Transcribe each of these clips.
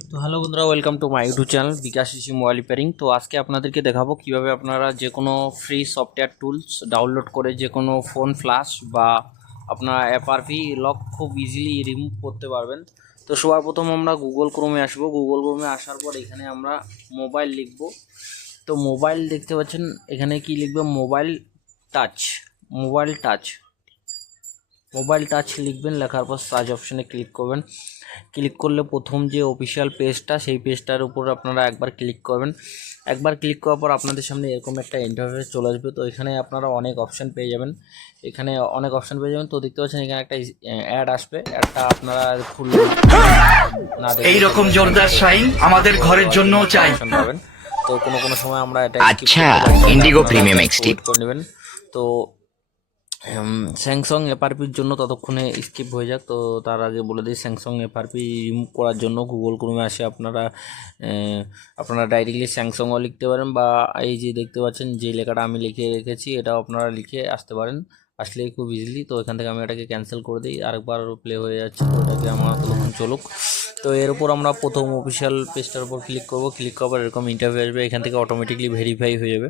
তো হ্যালো বন্ধুরা, welcome to my YouTube channel Bikash Shishu mobile repairing. তো আজকে আপনাদেরকে দেখাবো কিভাবে আপনারা যে কোনো ফ্রি সফটওয়্যার টুলস ডাউনলোড করে যে কোনো ফোন ফ্ল্যাশ বা আপনার এফআরপি লক খুব ইজিলি রিমুভ করতে পারবেন। তো সবার প্রথম আমরা গুগল ক্রোমে আসবো। গুগল ক্রোমে আসার পর এখানে আমরা মোবাইল লিখব। তো মোবাইল দেখতে পাচ্ছেন এখানে কি লিখবে, mobile touch. Mobile touch mobile touch লিখবেন, লেখার পর সার্চ অপশানে ক্লিক করবেন। ক্লিক করলে প্রথম যে অফিসিয়াল পেজটা, সেই পেজটার উপর আপনারা একবার ক্লিক করবেন। একবার ক্লিক করার পর আপনাদের সামনে এরকম একটা ইন্টারফেস চলে আসবে। তো এখানে আপনারা অনেক অপশান পেয়ে যাবেন। তো দেখতে পাচ্ছেন এখানে একটা অ্যাড আসবে। অ্যাডটা আপনারা ফুল না দেখে এইরকম জোরদার শাইন আমাদের ঘরের জন্য চাই পাবেন। তো কোনো সময় আমরা এটা আচ্ছা ইন্ডিগো প্রিমিয়াম এক্সটি করে নেবেন। তো স্যামসাং এফআরপির জন্য ততক্ষণে স্কিপ হয়ে যাক। তো তার আগে বলে দিই, স্যামসাং এফআরপি রিমুভ করার জন্য গুগল ক্রোমে আসে আপনারা ডাইরেক্টলি স্যামসাংও লিখতে পারেন, বা এই যে দেখতে পাচ্ছেন যে লেখাটা আমি লিখে রেখেছি এটাও আপনারা লিখে আসতে পারেন, আসলেই খুব ইজিলি। তো এখান থেকে আমি এটাকে ক্যান্সেল করে দিই, আরেকবার প্লে হয়ে যাচ্ছে। তো এটাকে আমার ততক্ষণ চলুক। তো এর উপর আমরা প্রথম অফিসিয়াল পেজটার উপর ক্লিক করব। ক্লিক করার পর এরকম ইন্টারভিউ আসবে, এখান থেকে অটোমেটিকলি ভেরিফাই হয়ে যাবে।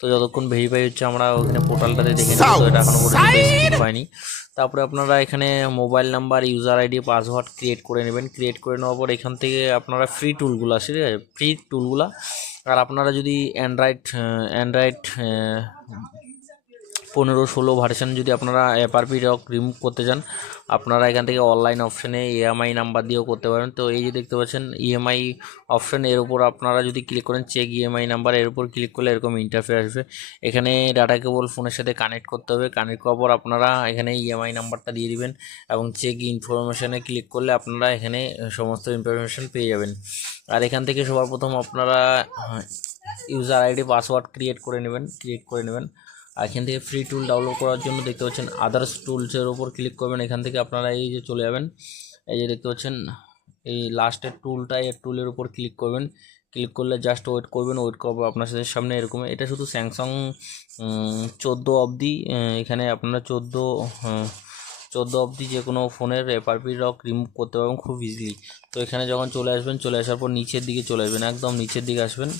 তো যতক্ষণ ভেরিফাই হচ্ছে আমরা ওখানে পোর্টালটাতে দেখে নেব। তো এটা এখনো পর্যন্ত স্কিপ হয়নি। তারপরে আপনারা এখানে mobile number, user ID, password create করে নেবেন। ক্রিয়েট করে নেওয়ার পর এখান থেকে আপনারা ফ্রি টুলগুলো আসে, ঠিক আছে, ফ্রি টুলগুলো। আর আপনারা যদি অ্যান্ড্রয়েড 15-16 ভার্সন যদি আপনারা এফআরপি লক রিমুভ করতে চান, আপনারা এখান থেকে অনলাইন অপশানে ইএমআই নাম্বার দিয়েও করতে পারেন। তো এই যে দেখতে পাচ্ছেন ইএমআই অপশান, এর উপর আপনারা যদি ক্লিক করেন চেক ইএমআই নাম্বার, এর উপর ক্লিক করলে এরকম ইন্টারফেস আসবে। এখানে ডাটা কেবল ফোনের সাথে কানেক্ট করতে হবে। কানেক্ট করার পর আপনারা এখানে ইএমআই নাম্বারটা দিয়ে দিবেন এবং চেক ইনফরমেশানে ক্লিক করলে আপনারা এখানে সমস্ত ইনফরমেশান পেয়ে যাবেন। আর এখান থেকে সবার প্রথম আপনারা ইউজার আইডি, পাসওয়ার্ড ক্রিয়েট করে নেবেন। আর এখান থেকে ফ্রি টুল ডাউনলোড করার জন্য দেখতে পাচ্ছেন আদার্স টুলসের উপর ক্লিক করবেন। এখান থেকে আপনারা এই যে চলে যাবেন, এই যে দেখতে পাচ্ছেন এই লাস্টের টুলটা, এই টুলের উপর ক্লিক করবেন। ক্লিক করলে জাস্ট ওয়েট করবেন। ওয়েট করবো আপনার সামনে এরকম, এটা শুধু স্যামসাং 14 অবধি। এখানে আপনারা 14 অবধি যে কোনো ফোনের এফআরপি লক রিমুভ করতে পারবেন খুব ইজিলি। তো এখানে যখন চলে আসার পর নিচের দিকে চলে আসবেন, একদম নিচের দিকে আসবেন।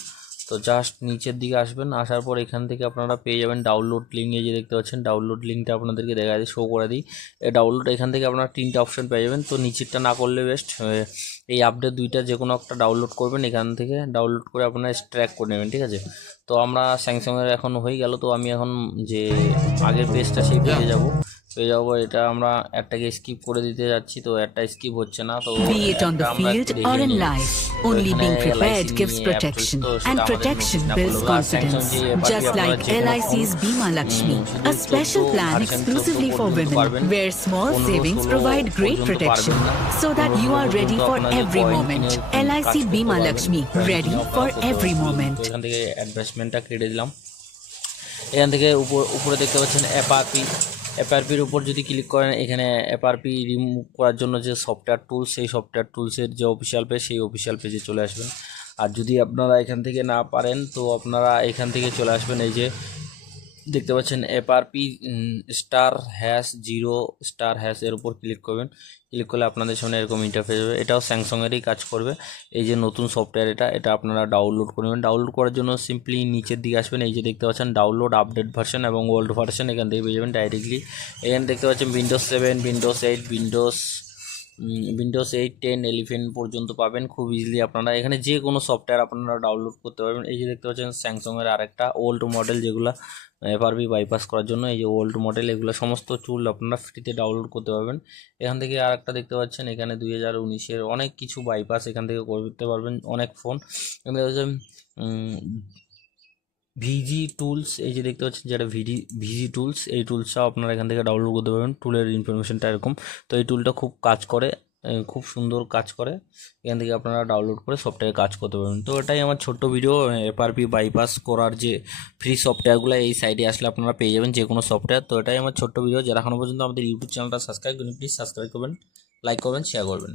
তো জাস্ট নিচের দিকে আসবেন, আসার পর এখান থেকে আপনারা পেয়ে যাবেন ডাউনলোড লিঙ্ক। এই যে দেখতে পাচ্ছেন ডাউনলোড লিঙ্কটা আপনাদেরকে দেখা যায়, শো করে দিই। এই ডাউনলোড এখান থেকে আপনারা 3টে অপশন পেয়ে যাবেন। তো নিচেরটা না করলে বেস্ট, এই আপডেট 2টা যে কোনো একটা ডাউনলোড করবেন। এখান থেকে ডাউনলোড করে আপনারা ট্র্যাক করে নেবেন, ঠিক আছে। তো আমরা স্যামসাংয়ের এখন হয়ে গেল। তো আমি এখন যে আগের পেজটা সেই পেজে যাবো। এটা আমরা একটাকে স্কিপ করে দিতে যাচ্ছি, তো একটা স্কিপ হচ্ছে না। তো Be it on the field or in life, only being prepared gives protection, and protection builds confidence. Just like LIC's Bima Lakshmi, a special plan exclusively for women, where small savings provide great protection, so that you are ready for every moment. LIC Bima Lakshmi, ready for every moment. এখান থেকে অ্যাডভার্টাইজমেন্টটা কেটে দিলাম। এখান থেকে উপরে দেখতে পাচ্ছেন এফআরপির উপর যদি ক্লিক করেন, এখানে এফআরপি রিমুভ করার জন্য যে সফটওয়্যার টুলস, সেই সফটওয়্যার টুলসের যে অফিসিয়াল পেজ, সেই অফিসিয়াল পেজে চলে আসবেন। আর যদি আপনারা এখান থেকে না পারেন, তো আপনারা এখান থেকে চলে আসবেন, এই যে দেখতে পাচ্ছেন এফআরপি *#0* এর উপর ক্লিক করবেন। ক্লিক করলে আপনাদের সামনে এরকম ইন্টারফেস হবে। এটাও স্যামসাংয়েরই কাজ করবে। এই যে নতুন সফটওয়্যার, এটা আপনারা ডাউনলোড করবেন। ডাউনলোড করার জন্য সিম্পলি নিচের দিকে আসবেন, এই যে দেখতে পাচ্ছেন ডাউনলোড আপডেট ভার্সন এবং ওল্ড ভার্সন, এখান থেকে পেয়ে যাবেন ডাইরেক্টলি। এখানে দেখতে পাচ্ছেন উইন্ডোজ 7, উইন্ডোজ 8, উইন্ডোজ 8, 10, 11 পর্যন্ত পাবেন খুব ইজিলি। আপনারা এখানে যে কোনো সফটওয়্যার আপনারা ডাউনলোড করতে পারবেন। এই যে দেখতে পাচ্ছেন স্যামসাংয়ের আরেকটা ওল্ড মডেল, যেগুলো এফআরপি বাইপাস করার জন্য, এই যে ওল্ড মডেল, এগুলো সমস্ত টুল আপনারা ফ্রিতে ডাউনলোড করতে পারবেন। এখান থেকে আরেকটা দেখতে পাচ্ছেন, এখানে 2019-এর অনেক কিছু বাইপাস এখান থেকে করতে পারবেন, অনেক ফোন। এখানে হচ্ছে ভিজি টুলস, এই যে দেখতে পাচ্ছেন যেটা ভিজি টুলস, এই টুলসটাও আপনারা এখান থেকে ডাউনলোড করতে পারবেন। টুলের ইনফরমেশনটা এরকম। তো এই টুলটা খুব কাজ করে, খুব সুন্দর কাজ করে। এখান থেকে আপনারা ডাউনলোড করে সফটওয়্যার কাজ করতে পারবেন। তো এটাই আমার ছোট্ট ভিডিও। এফআরপি বাইপাস করার যে ফ্রি সফটওয়্যারগুলো এই সাইডে আসলে আপনারা পেয়ে যাবেন যে কোনো সফটওয়্যার। তো এটাই আমার ছোট্ট ভিডিও। যারা এখনও পর্যন্ত আমাদের ইউটিউব চ্যানেলটা সাবস্ক্রাইব করেন, প্লিজ সাবস্ক্রাইব করবেন, লাইক করবেন, শেয়ার করবেন।